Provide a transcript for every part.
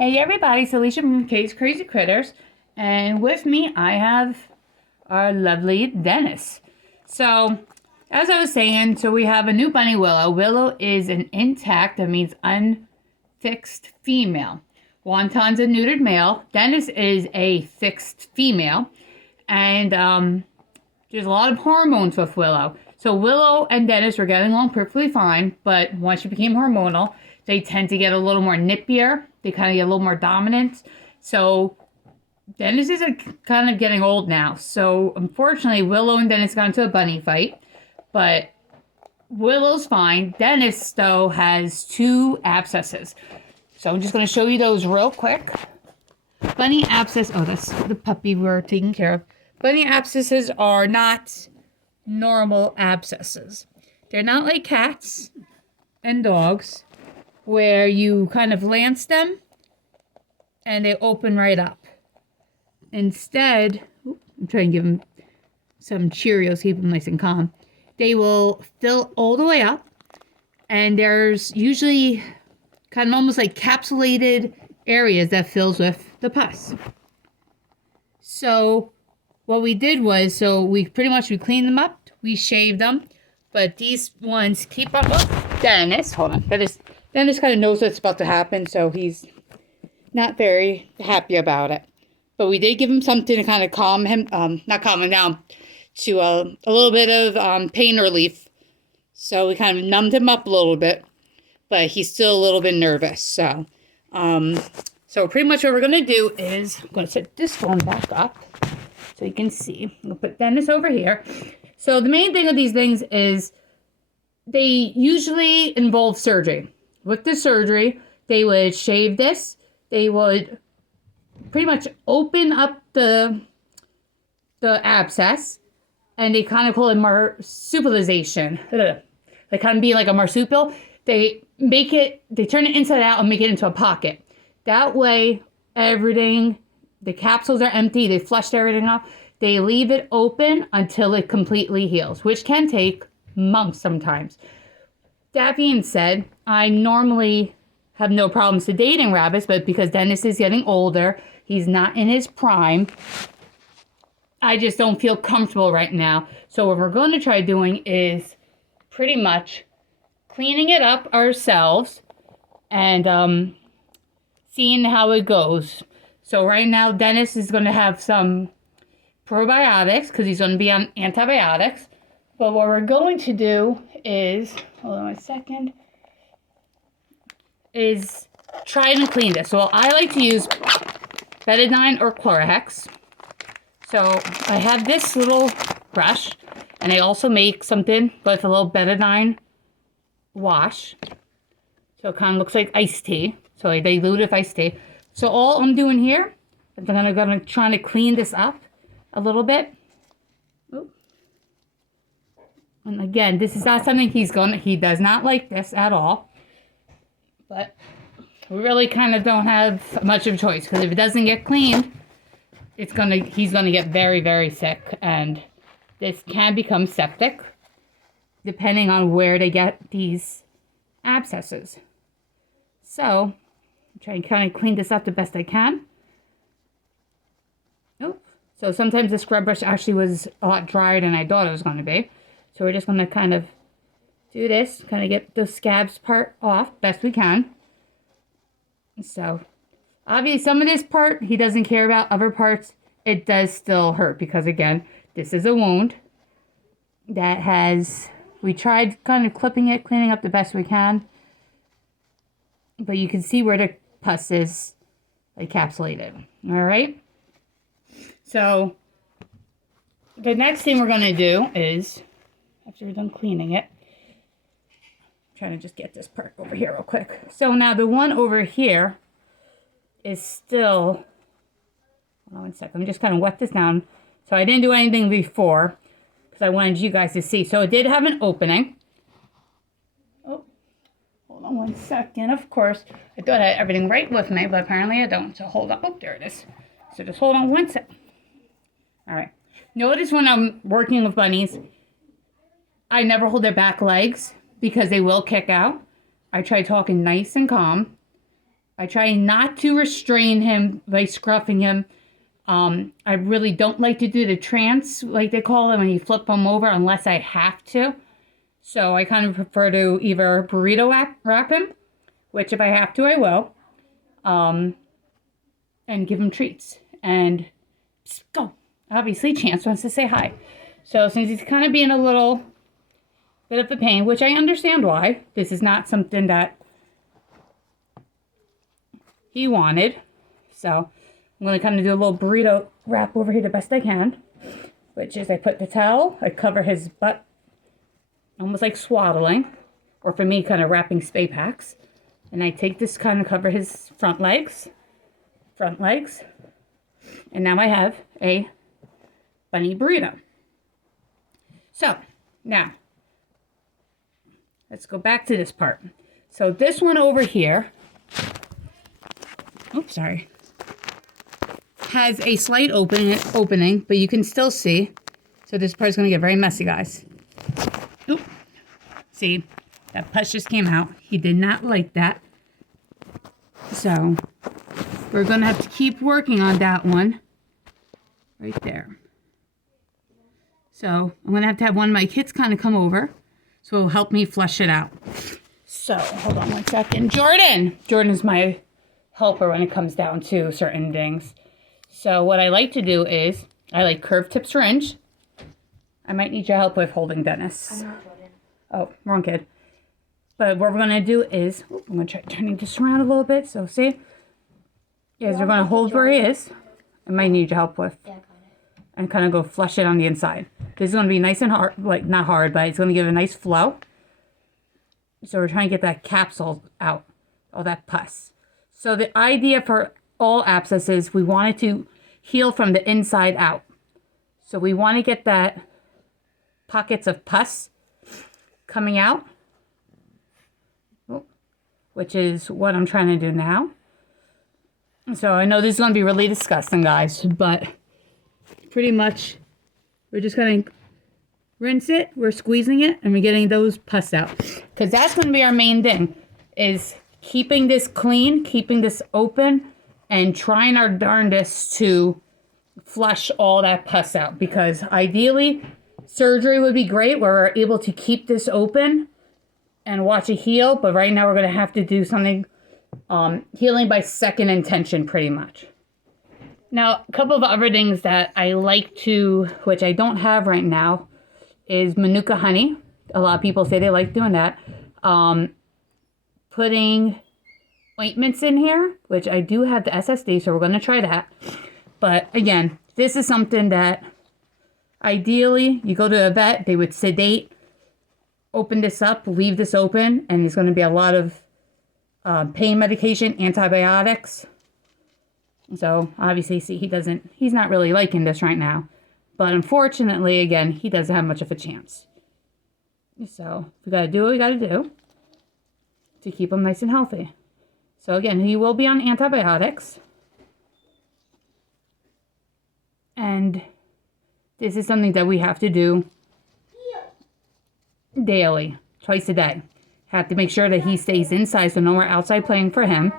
Hey everybody, it's Alicia from Kay's Crazy Critters, and with me I have our lovely Dennis. So, as I was saying, we have a new bunny, Willow. Willow is an intact, that means unfixed female. Wonton's a neutered male. Dennis is a fixed female, and there's a lot of hormones with Willow. So Willow and Dennis were getting along perfectly fine, but once she became hormonal, they tend to get a little more nippier. They kind of get a little more dominant. So Dennis is kind of getting old now. So unfortunately, Willow and Dennis got into a bunny fight. But Willow's fine. Dennis, though, has 2 abscesses. So I'm just going to show you those real quick. Bunny abscess. Oh, that's the puppy we're taking care of. Bunny abscesses are not normal abscesses. They're not like cats and dogs, where you kind of lance them and they open right up. Instead, I'm trying to give them some Cheerios, keep them nice and calm. They will fill all the way up, and there's usually kind of almost like capsulated areas that fills with the pus. So what we did was, we cleaned them up, we shaved them, but these ones keep on. Oh, Dennis, hold on. Dennis kind of knows what's about to happen, so he's not very happy about it. But we did give him something to kind of calm him, not calm him down, to a little bit of pain relief. So we kind of numbed him up a little bit, but he's still a little bit nervous. So pretty much what we're going to do is, I'm going to set this one back up so you can see. I'm going to put Dennis over here. So the main thing of these things is they usually involve surgery. With the surgery, they would shave this. They would pretty much open up the abscess, and they kind of call it marsupialization. They kind of be like a marsupial. They turn it inside out and make it into a pocket. That way, everything, the capsules are empty. They flushed everything off. They leave it open until it completely heals, which can take months sometimes. That being said, I normally have no problem sedating rabbits, but because Dennis is getting older, he's not in his prime, I just don't feel comfortable right now. So what we're going to try doing is pretty much cleaning it up ourselves and seeing how it goes. So right now, Dennis is going to have some probiotics because he's going to be on antibiotics. But what we're going to do is, hold on a second, is try and clean this. So I like to use betadine or Chlorohex. So I have this little brush, and I also make something with a little betadine wash. So it kind of looks like iced tea. So I dilute it with iced tea. So all I'm doing here is I'm going to try to clean this up a little bit. Oops. And again, this is not something he does not like this at all. But we really kind of don't have much of a choice, because if it doesn't get cleaned, he's gonna get very, very sick, and this can become septic depending on where they get these abscesses. So I'm trying to kind of clean this up the best I can. Nope. So sometimes the scrub brush actually was a lot drier than I thought it was going to be. So we're just going to kind of do this, kind of get the scabs part off best we can. So obviously some of this part he doesn't care about. Other parts it does still hurt, because again, this is a wound that we tried kind of clipping it, cleaning up the best we can. But you can see where the pus is encapsulated. All right. So the next thing we're going to do is, after we're done cleaning it, I'm trying to just get this part over here real quick. So now the one over here is still, hold on one second, I'm just kind of wet this down. So I didn't do anything before because I wanted you guys to see. So it did have an opening. Oh, hold on one second. Of course, I thought I had everything right with me, but apparently I don't. So hold on. Oh, there it is. So just hold on one second. All right. Notice when I'm working with bunnies, I never hold their back legs because they will kick out. I try talking nice and calm. I try not to restrain him by scruffing him. I really don't like to do the trance, like they call it, when you flip them over, unless I have to. So I kind of prefer to either burrito wrap him, which if I have to, I will, and give him treats. And go. Obviously, Chance wants to say hi. So since he's kind of being a little bit of a pain, which I understand why. This is not something that he wanted. So I'm going to kind of do a little burrito wrap over here the best I can. Which is I put the towel, I cover his butt, almost like swaddling. Or for me, kind of wrapping spay packs. And I take this kind of cover his front legs. And now I have a bunny burrito. So, now, let's go back to this part. So this one over here, oops, sorry, has a slight opening, but you can still see. So this part's going to get very messy, guys. Oop. See, that pus just came out. He did not like that. So we're going to have to keep working on that one right there. So I'm going to have one of my kids kind of come over. So it'll help me flush it out. So hold on one second. Jordan's my helper when it comes down to certain things. So what I like to do is, I like curved tip syringe. I might need your help with holding Dennis. I'm not Jordan. Oh, wrong kid. But what we're going to do is, I'm going to try turning this around a little bit. So see? Yes, we're going to hold where he is. I might need your help with. Yeah, and kind of go flush it on the inside. This is going to be nice and hard, like not hard, but it's going to give a nice flow. So we're trying to get that capsule out, all that pus. So the idea for all abscesses, we want it to heal from the inside out. So we want to get that pockets of pus coming out, which is what I'm trying to do now. So I know this is going to be really disgusting, guys, but pretty much we're just going to rinse it, we're squeezing it, and we're getting those pus out. Because that's going to be our main thing, is keeping this clean, keeping this open, and trying our darndest to flush all that pus out. Because ideally, surgery would be great where we're able to keep this open and watch it heal. But right now we're going to have to do something healing by second intention pretty much. Now, a couple of other things that I like to, which I don't have right now, is Manuka honey. A lot of people say they like doing that. Putting ointments in here, which I do have the SSD, so we're going to try that. But again, this is something that ideally you go to a vet, they would sedate, open this up, leave this open, and there's going to be a lot of pain medication, antibiotics. So obviously, see, he's not really liking this right now. But unfortunately, again, he doesn't have much of a chance. So we got to do what we got to do to keep him nice and healthy. So again, he will be on antibiotics. And this is something that we have to do daily, twice a day. Have to make sure that he stays inside, so no more outside playing for him.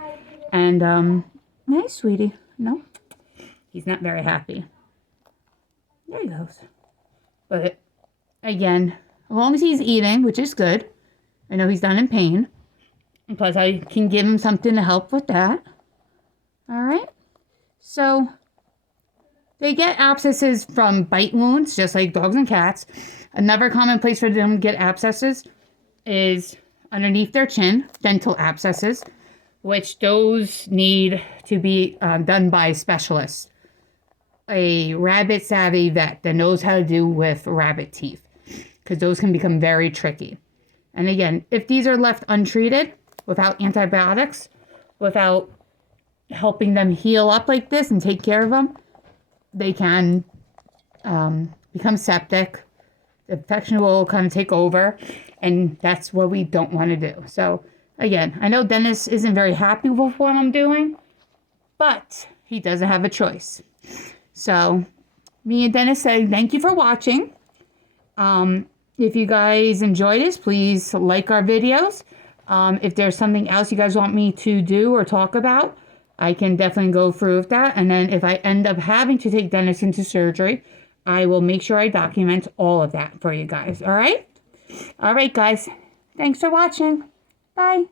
And, nice, sweetie. No, he's not very happy. There he goes. But, again, as long as he's eating, which is good. I know he's done in pain. And plus, I can give him something to help with that. All right. So, they get abscesses from bite wounds, just like dogs and cats. Another common place for them to get abscesses is underneath their chin, dental abscesses, which those need to be done by specialists. A rabbit savvy vet that knows how to do with rabbit teeth, because those can become very tricky. And again, if these are left untreated, without antibiotics, without helping them heal up like this and take care of them, they can become septic. The infection will kind of take over, and that's what we don't want to do. So again, I know Dennis isn't very happy with what I'm doing, but he doesn't have a choice. So me and Dennis say thank you for watching. If you guys enjoy this, please like our videos. If there's something else you guys want me to do or talk about, I can definitely go through with that. And then if I end up having to take Dennis into surgery, I will make sure I document all of that for you guys. All right? All right, guys. Thanks for watching. Bye.